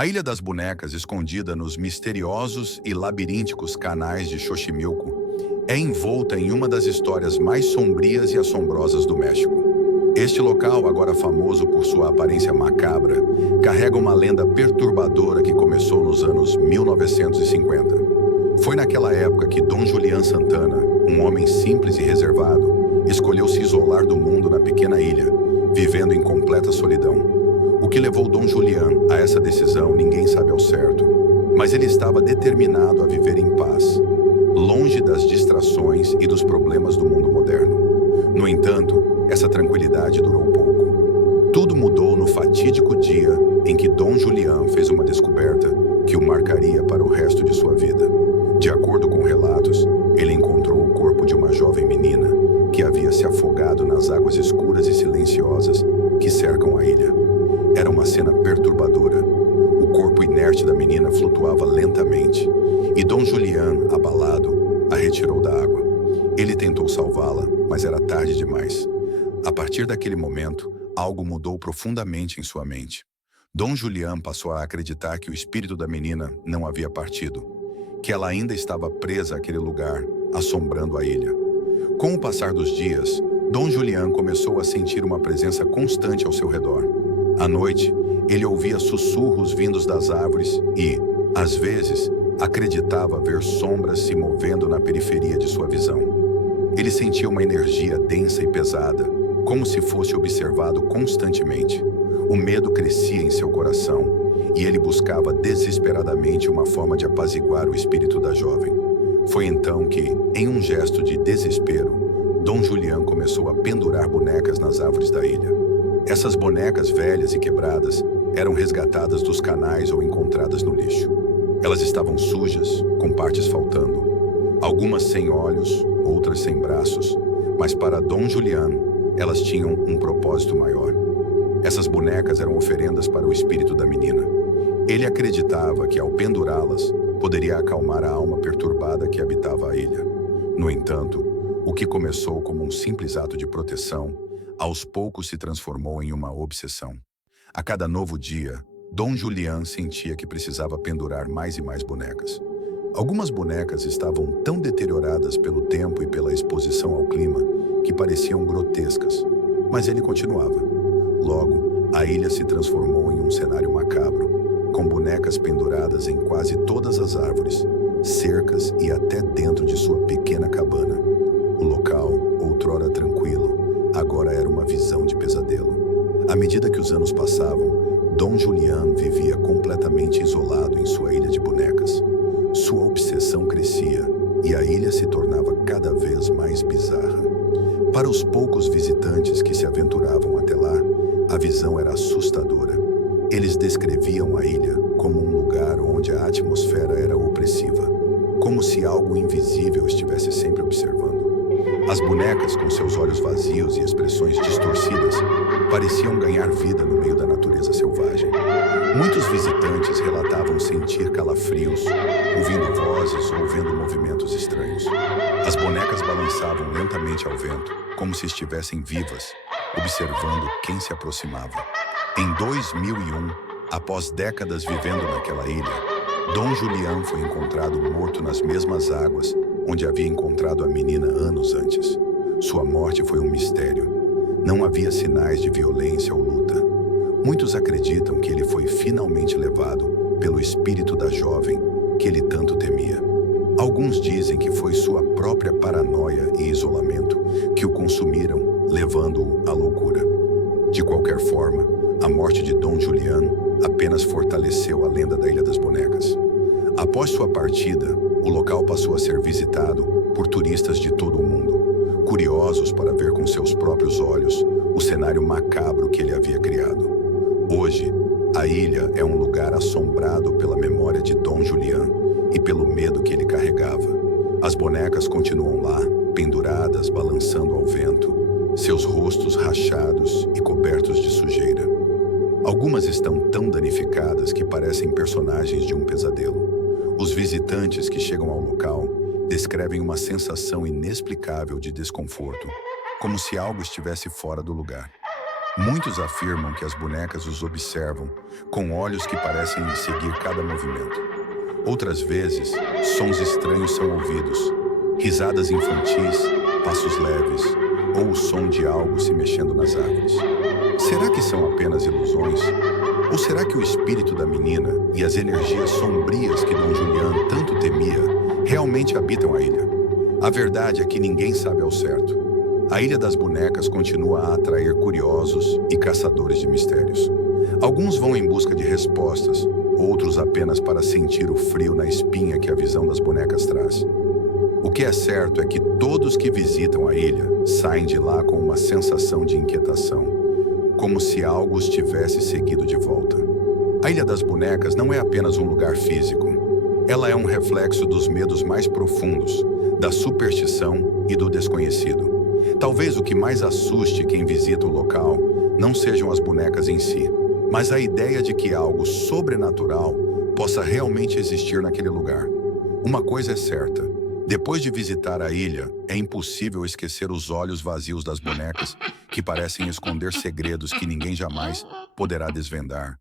A Ilha das Bonecas, escondida nos misteriosos e labirínticos canais de Xochimilco, é envolta em uma das histórias mais sombrias e assombrosas do México. Este local, agora famoso por sua aparência macabra, carrega uma lenda perturbadora que começou nos anos 1950. Foi naquela época que Dom Julián Santana, um homem simples e reservado, escolheu se isolar do mundo na pequena ilha, vivendo em completa solidão. O que levou Dom Julián a essa decisão ninguém sabe ao certo, mas ele estava determinado a viver em paz, longe das distrações e dos problemas do mundo moderno. No entanto, essa tranquilidade durou pouco. Tudo mudou no fatídico dia em que Dom Julián fez uma descoberta que o marcaria para o resto de sua vida. De acordo com relatos, ele encontrou o corpo de uma jovem menina que havia se afogado nas águas escuras e silenciosas que cercam a ilha. Era uma cena perturbadora. O corpo inerte da menina flutuava lentamente, e Dom Julián, abalado, a retirou da água. Ele tentou salvá-la, mas era tarde demais. A partir daquele momento, algo mudou profundamente em sua mente. Dom Julián passou a acreditar que o espírito da menina não havia partido, que ela ainda estava presa àquele lugar, assombrando a ilha. Com o passar dos dias, Dom Julián começou a sentir uma presença constante ao seu redor. À noite, ele ouvia sussurros vindos das árvores e, às vezes, acreditava ver sombras se movendo na periferia de sua visão. Ele sentia uma energia densa e pesada, como se fosse observado constantemente. O medo crescia em seu coração e ele buscava desesperadamente uma forma de apaziguar o espírito da jovem. Foi então que, em um gesto de desespero, Dom Julián começou a pendurar bonecas nas árvores da ilha. Essas bonecas velhas e quebradas eram resgatadas dos canais ou encontradas no lixo. Elas estavam sujas, com partes faltando. Algumas sem olhos, outras sem braços, mas para Dom Julián, elas tinham um propósito maior. Essas bonecas eram oferendas para o espírito da menina. Ele acreditava que, ao pendurá-las, poderia acalmar a alma perturbada que habitava a ilha. No entanto, o que começou como um simples ato de proteção, aos poucos se transformou em uma obsessão. A cada novo dia, Dom Julián sentia que precisava pendurar mais e mais bonecas. Algumas bonecas estavam tão deterioradas pelo tempo e pela exposição ao clima que pareciam grotescas, mas ele continuava. Logo, a ilha se transformou em um cenário macabro, com bonecas penduradas em quase todas as árvores, cercas e até dentro de sua pequena cabana. O local, outrora tranquilo, agora era uma visão de pesadelo. À medida que os anos passavam, Dom Julián vivia completamente isolado em sua ilha de bonecas. Sua obsessão crescia e a ilha se tornava cada vez mais bizarra. Para os poucos visitantes que se aventuravam até lá, a visão era assustadora. Eles descreviam a ilha como um lugar onde a atmosfera era opressiva, como se algo invisível estivesse sempre observando. As bonecas, com seus olhos vazios e expressões distorcidas, pareciam ganhar vida no meio da natureza selvagem. Muitos visitantes relatavam sentir calafrios, ouvindo vozes ou vendo movimentos estranhos. As bonecas balançavam lentamente ao vento, como se estivessem vivas, observando quem se aproximava. Em 2001, após décadas vivendo naquela ilha, Dom Julián foi encontrado morto nas mesmas águas onde havia encontrado a menina anos antes. Sua morte foi um mistério. Não havia sinais de violência ou luta. Muitos acreditam que ele foi finalmente levado pelo espírito da jovem que ele tanto temia. Alguns dizem que foi sua própria paranoia e isolamento que o consumiram, levando-o à loucura. De qualquer forma, a morte de Dom Julián apenas fortaleceu a lenda da Ilha das Bonecas. Após sua partida, o local passou a ser visitado por turistas de todo o mundo, curiosos para ver com seus próprios olhos o cenário macabro que ele havia criado. Hoje, a ilha é um lugar assombrado pela memória de Dom Julián e pelo medo que ele carregava. As bonecas continuam lá, penduradas, balançando ao vento, seus rostos rachados e cobertos de sujeira. Algumas estão tão danificadas que parecem personagens de um pesadelo. Os visitantes que chegam ao local descrevem uma sensação inexplicável de desconforto, como se algo estivesse fora do lugar. Muitos afirmam que as bonecas os observam, com olhos que parecem seguir cada movimento. Outras vezes, sons estranhos são ouvidos, risadas infantis, passos leves, ou o som de algo se mexendo nas árvores. Será que são apenas ilusões? Ou será que o espírito da menina e as energias sombrias que Dom Julián tanto temia realmente habitam a ilha? A verdade é que ninguém sabe ao certo. A Ilha das Bonecas continua a atrair curiosos e caçadores de mistérios. Alguns vão em busca de respostas, outros apenas para sentir o frio na espinha que a visão das bonecas traz. O que é certo é que todos que visitam a ilha saem de lá com uma sensação de inquietação, como se algo os tivesse seguido de volta. A Ilha das Bonecas não é apenas um lugar físico. Ela é um reflexo dos medos mais profundos, da superstição e do desconhecido. Talvez o que mais assuste quem visita o local não sejam as bonecas em si, mas a ideia de que algo sobrenatural possa realmente existir naquele lugar. Uma coisa é certa: depois de visitar a ilha, é impossível esquecer os olhos vazios das bonecas, que parecem esconder segredos que ninguém jamais poderá desvendar.